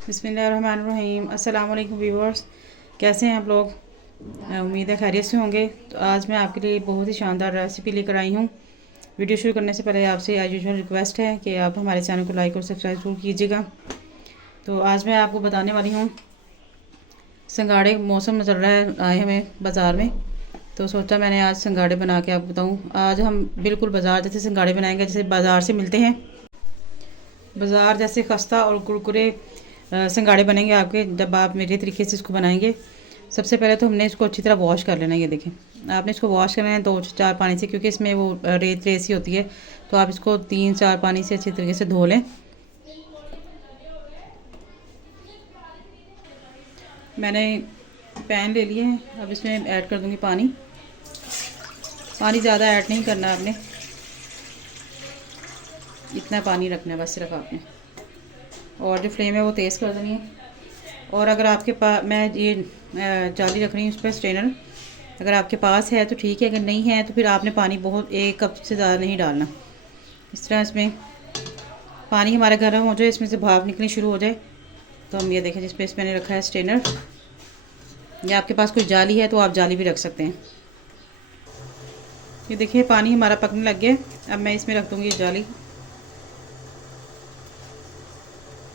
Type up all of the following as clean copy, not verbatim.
बिस्मिल्लाहिर्रहमानिर्रहीम। अस्सलाम वालेकुम व्यूअर्स, कैसे हैं आप लोग? उम्मीद है खैरियत से होंगे। तो आज मैं आपके लिए बहुत ही शानदार रेसिपी लेकर आई हूँ। वीडियो शुरू करने से पहले आपसे एज यूजुअल रिक्वेस्ट है कि आप हमारे चैनल को लाइक और सब्सक्राइब जरूर कीजिएगा। तो आज मैं आपको बताने वाली हूँ, संगाड़े मौसम चल रहा है, आए हमें बाज़ार में, तो सोचा मैंने आज संगाड़े बना के आपको बताऊँ। आज हम बिल्कुल बाज़ार जैसे संगाड़े बनाएंगे, जैसे बाज़ार से मिलते हैं। बाज़ार जैसे खस्ता और कुरकुरे संगाड़े बनेंगे आपके, जब आप मेरे तरीके से इसको बनाएंगे। सबसे पहले तो हमने इसको अच्छी तरह वॉश कर लेना है। ये देखें, आपने इसको वॉश करना है 2-4 पानी से, क्योंकि इसमें वो रेत रेत सी होती है। तो आप इसको 3-4 पानी से अच्छी तरीके से धो लें। मैंने पैन ले लिए हैं, अब इसमें ऐड कर दूँगी पानी। पानी ज़्यादा ऐड नहीं करना आपने, इतना पानी रखना है बस सिर्फ आपने। और जो फ्लेम है वो तेज़ कर देनी है। और अगर आपके पास, मैं ये जाली रख रही हूँ उस पर स्ट्रेनर, अगर आपके पास है तो ठीक है, अगर नहीं है तो फिर आपने पानी बहुत 1 कप से ज़्यादा नहीं डालना। इस तरह इसमें पानी हमारा गर्म हो जाए, इसमें से भाप निकलनी शुरू हो जाए, तो हम ये देखें जिस पे मैंने रखा है स्ट्रेनर, या आपके पास कोई जाली है तो आप जाली भी रख सकते हैं। ये देखिए पानी हमारा पकने लग गया। अब मैं इसमें रख दूँगी जाली।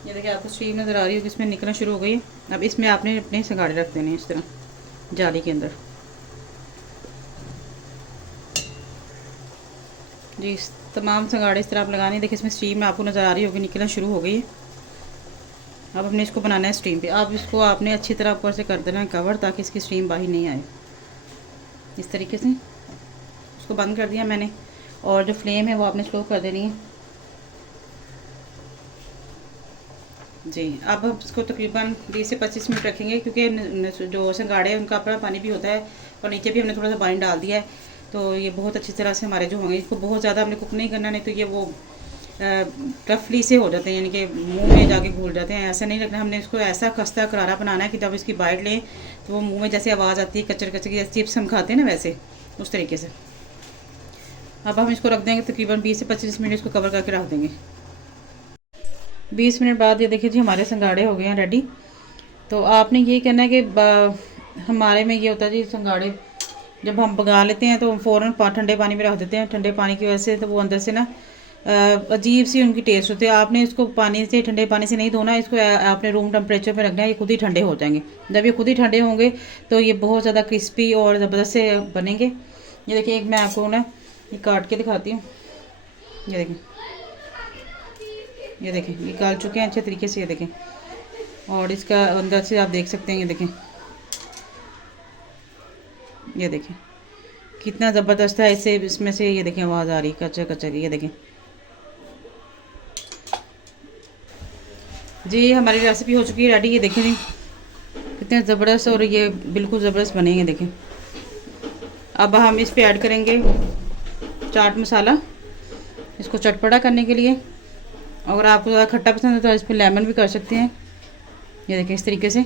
ये देखिए आपको स्टीम नज़र आ रही होगी, इसमें निकलना शुरू हो गई है। अब इसमें आपने अपने संगाड़े रख देने इस तरह जाली के अंदर। जी, तमाम संगाड़े इस तरह आप लगाने। देखिए इसमें स्टीम आपको नज़र आ रही होगी, निकलना शुरू हो गई है। अब हमने इसको बनाना है स्टीम पे। अब इसको आपने अच्छी तरह ऊपर से कर देना है कवर, ताकि इसकी स्टीम बाहर नहीं आए। इस तरीके से उसको बंद कर दिया मैंने, और जो फ्लेम है वो आपने स्लो कर देनी है। जी, अब हम इसको तकरीबन 20 से 25 मिनट रखेंगे, क्योंकि जो संगाड़े हैं उनका अपना पानी भी होता है, और नीचे भी हमने थोड़ा सा पानी डाल दिया है। तो ये बहुत अच्छी तरह से हमारे जो होंगे, इसको बहुत ज़्यादा हमने कुक नहीं करना, नहीं तो ये वो रफली से हो जाते हैं, यानी कि मुंह में जाके घुल जाते हैं। ऐसा नहीं रखना, हमने इसको ऐसा खस्ता करारा बनाना है कि जब इसकी बाइट लें तो वो मुँह में जैसे आवाज़ आती है कचर कचर की, जैसे चिप्स हम खाते हैं ना, वैसे उस तरीके से। अब हम इसको रख देंगे तकरीबन 20 से 25 मिनट, इसको कवर करके रख देंगे। 20 मिनट बाद ये देखिए जी हमारे संगाड़े हो गए हैं रेडी। तो आपने ये कहना है कि हमारे में ये होता है जी, संगाड़े जब हम पका लेते हैं तो फ़ौरन ठंडे पानी में रख देते हैं। ठंडे पानी की वजह से तो वो अंदर से ना अजीब सी उनकी टेस्ट होती है। आपने इसको पानी से, ठंडे पानी से नहीं धोना, इसको आपने रूम टेम्परेचर पे रखना है। ये खुद ही ठंडे हो जाएंगे। जब ये खुद ही ठंडे होंगे तो ये बहुत ज़्यादा क्रिस्पी और ज़बरदस्त से बनेंगे। ये देखिए, एक मैं आपको ना ये काट के दिखाती हूँ। ये देखें, ये देखें, ये गल चुके हैं अच्छे तरीके से। ये देखें, और इसका अंदर से आप देख सकते हैं। ये देखें, ये देखें कितना ज़बरदस्त है। इससे इसमें से ये देखें आवाज़ आ रही कच्चा कच्चा की। ये देखें जी, हमारी रेसिपी हो चुकी है रेडी। ये देखें जी कितने ज़बरदस्त, और ये बिल्कुल ज़बरदस्त बनेंगे। देखें, अब हम इस पे ऐड करेंगे चाट मसाला, इसको चटपटा करने के लिए। अगर आपको ज़्यादा खट्टा पसंद है तो इस पर लेमन भी कर सकते हैं। ये देखें इस तरीके से।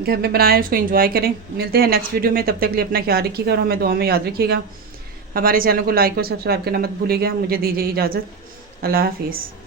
घर में बनाएं, उसको एंजॉय करें। मिलते हैं नेक्स्ट वीडियो में, तब तक के लिए अपना ख्याल रखिएगा और हमें दुआ में याद रखिएगा। हमारे चैनल को लाइक और सब्सक्राइब करना मत भूलिएगा। मुझे दीजिए इजाज़त। अल्लाह हाफिज़।